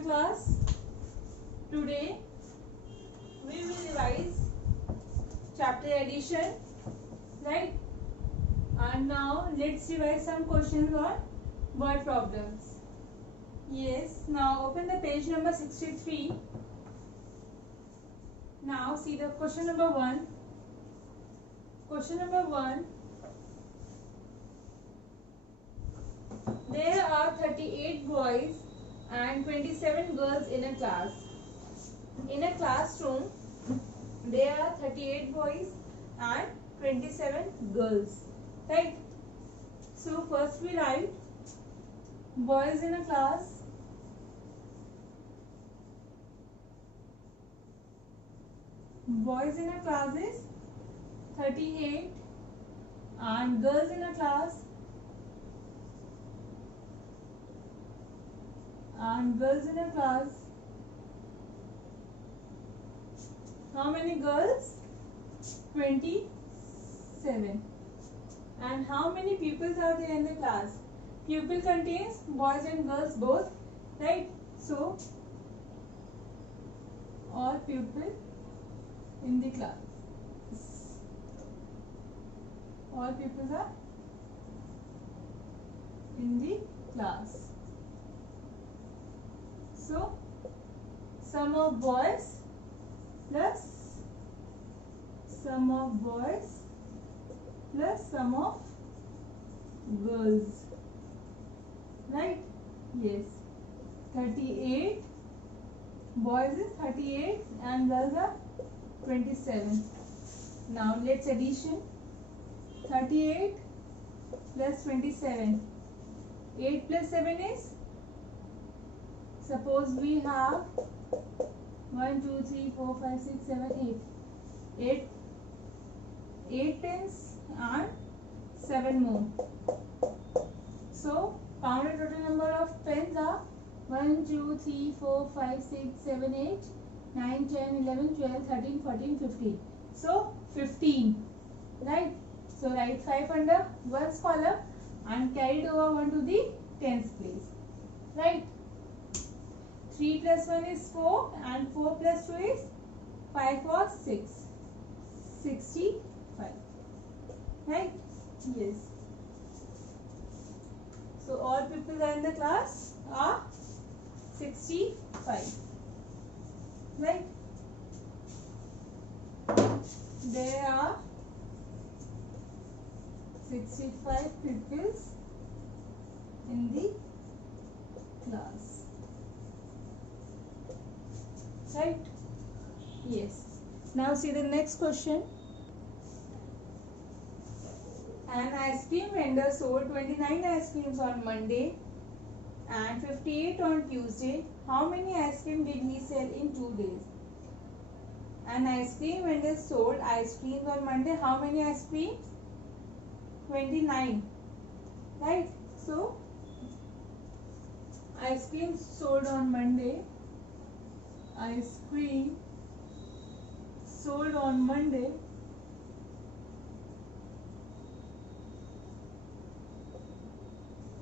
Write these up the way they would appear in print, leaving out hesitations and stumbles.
afternoon class. Today we will revise chapter addition, right? And now let's revise some questions on word problems. Yes, now open the page number 63. Now see the question number 1. Question number 1. There are 38 boys and 27 girls in a class. In a classroom, there are 38 boys and 27 girls. Right? So first we write boys in a class. Boys in a class is 38 and girls in a class how many girls? 27. And how many pupils are there in the class? Pupil contains boys and girls both, right? So all pupil in the class. All pupils are in the class. So sum of boys plus sum of boys plus sum of girls, right? Yes, 38 boys is 38 and girls are 27. Now let's addition. 38 plus 27. 8 plus 7 is, suppose we have 1, 2, 3, 4, 5, 6, 7, 8. 8 pens and 7 more. So count the total number of pens are 1, 2, 3, 4, 5, 6, 7, 8, 9, 10, 11, 12, 13, 14, 15. So 15, right? So write 5 under one's column and carry it over 1 to the tens place, right? 3 plus 1 is 4 and 4 plus 2 is 5 or 6. 65, right? Yes. So all people are in the class are 65, right? There are 65 pupils in the class, right? Yes. Now see the next question. An ice cream vendor sold 29 ice creams on Monday and 58 on Tuesday. How many ice cream did he sell in 2 days? An ice cream vendor sold ice creams on Monday. How many ice creams? 29, right? So ice cream sold on Monday. Ice cream sold on Monday.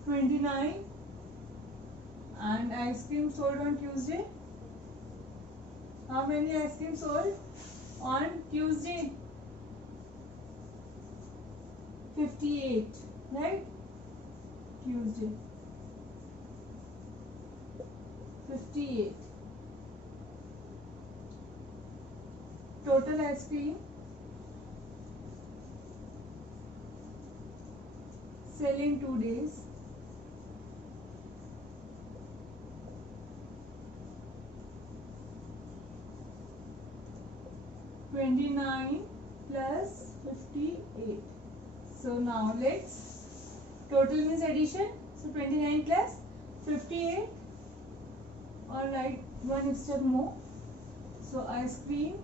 $29 and ice cream sold on Tuesday. How many ice cream sold on Tuesday? 58, right? Tuesday 58. Total ice cream sell in 2 days. $29 plus 58. So now let's, total means addition. So 29 plus 58. Alright, one step more. So ice cream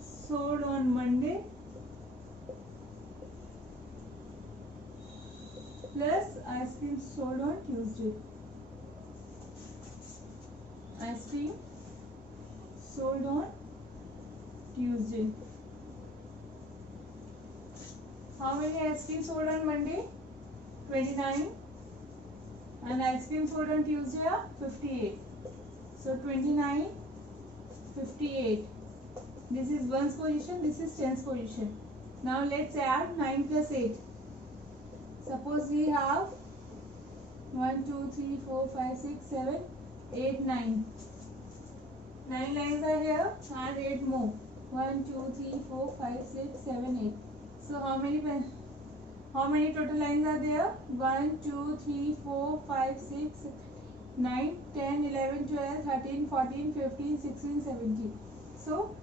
sold on Monday plus ice cream sold on Tuesday. Ice cream sold on Tuesday. How many ice cream sold on Monday? 29 And ice cream food on Tuesday are 58. So 29, 58. This is 1's position, this is 10's position. Now let's add 9 plus 8. Suppose we have 1, 2, 3, 4, 5, 6, 7, 8, 9. 9 lines are here and 8 more. 1, 2, 3, 4, 5, 6, 7, 8. So how many total lines are there? 1, 2, 3, 4, 5, 6, 9, 10, 11, 12, 13, 14, 15, 16, 17. So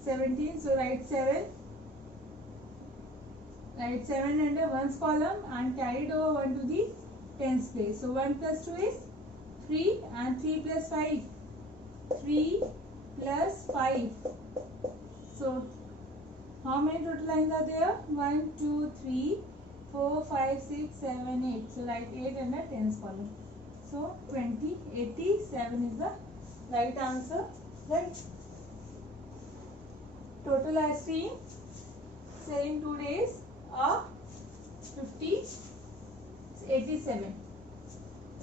17. So write 7. Write 7 under 1's column and carry it over 1 to the 10's place. So 1 plus 2 is 3 and 3 plus 5. 3 plus 5. So how many total lines are there? 1, 2, 3, 4, 5, 6, 7, 8. So write 8 under 10's column. So 20, 87 is the right answer. Right. Total ice cream sale in 2 days are 87.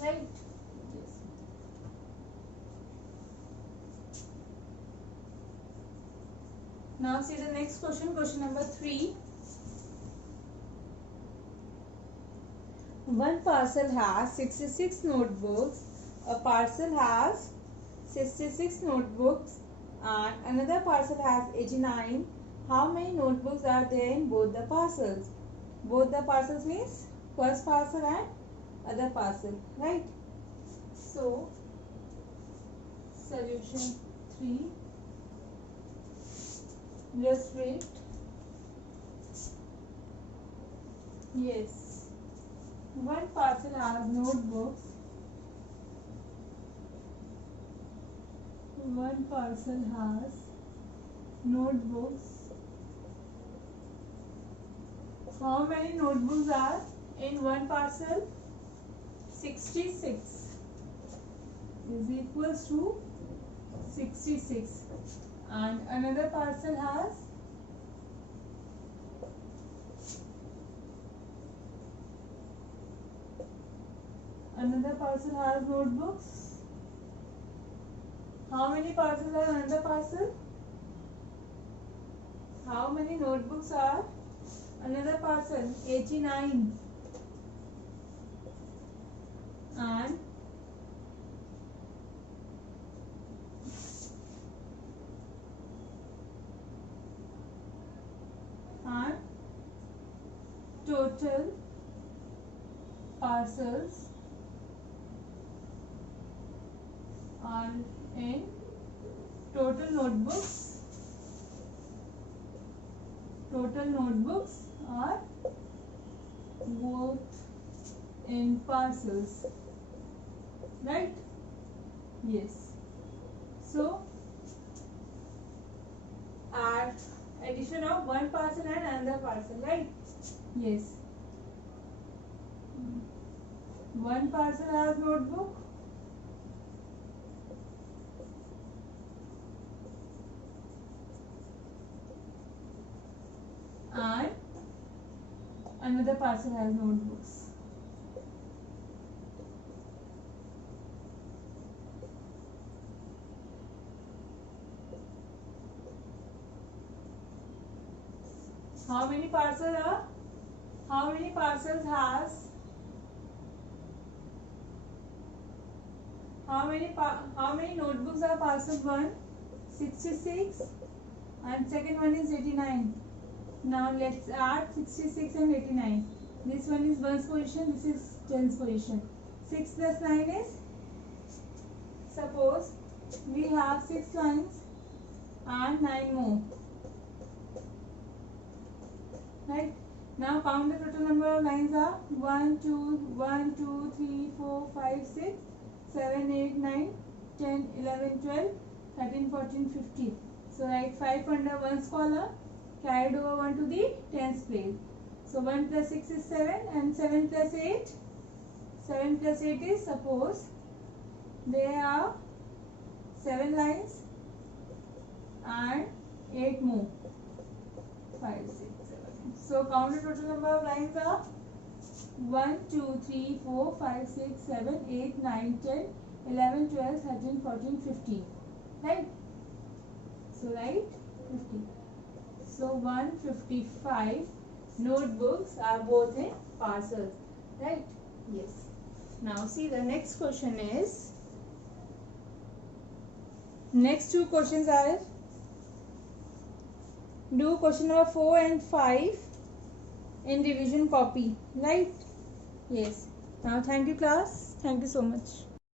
Right. Yes. Now see the next question. Question number 3. One parcel has 66 notebooks. A parcel has 66 notebooks and another parcel has 89. How many notebooks are there in both the parcels? Both the parcels means first parcel and other parcel, right? So solution 3. Just wait. Yes. One parcel has notebooks. One parcel has notebooks. How many notebooks are in one parcel? 66 is equals to 66. And another parcel has notebooks. How many parcels are another parcel? How many notebooks are another parcel? 89. And total parcels are in total notebooks are both in parcels, right? Yes. So add addition of one parcel and another parcel, right? Yes. One parcel has notebook. And another parcel has notebooks. How many parcels are? How many parcels has? How many notebooks are parcel 1? 66 and second one is 89. Now let's add 66 and 89. This one is 1's position, this is 10's position. 6 plus 9 is, suppose we have 6 lines and 9 more. Right? Now count the total number of lines are 1, 2, 3, 4, 5, 6, 7, 8, 9, 10, 11, 12, 13, 14, 15. So write 5 under 1's column, carried over 1 to the 10's place. So 1 plus 6 is 7 and 7 plus 8. 7 plus 8 is, suppose there are 7 lines and 8 more. 5, 6, 7. So count the total number of lines are 1 2 3 4 5 6 7 8 9 10 11 12 13 14 15, right? So write 50. So 155 notebooks are both in parcels, right? Yes. Now see, the next question is, next two questions are, do question number 4 and 5 in revision copy, right? Yes. Now thank you class. Thank you so much.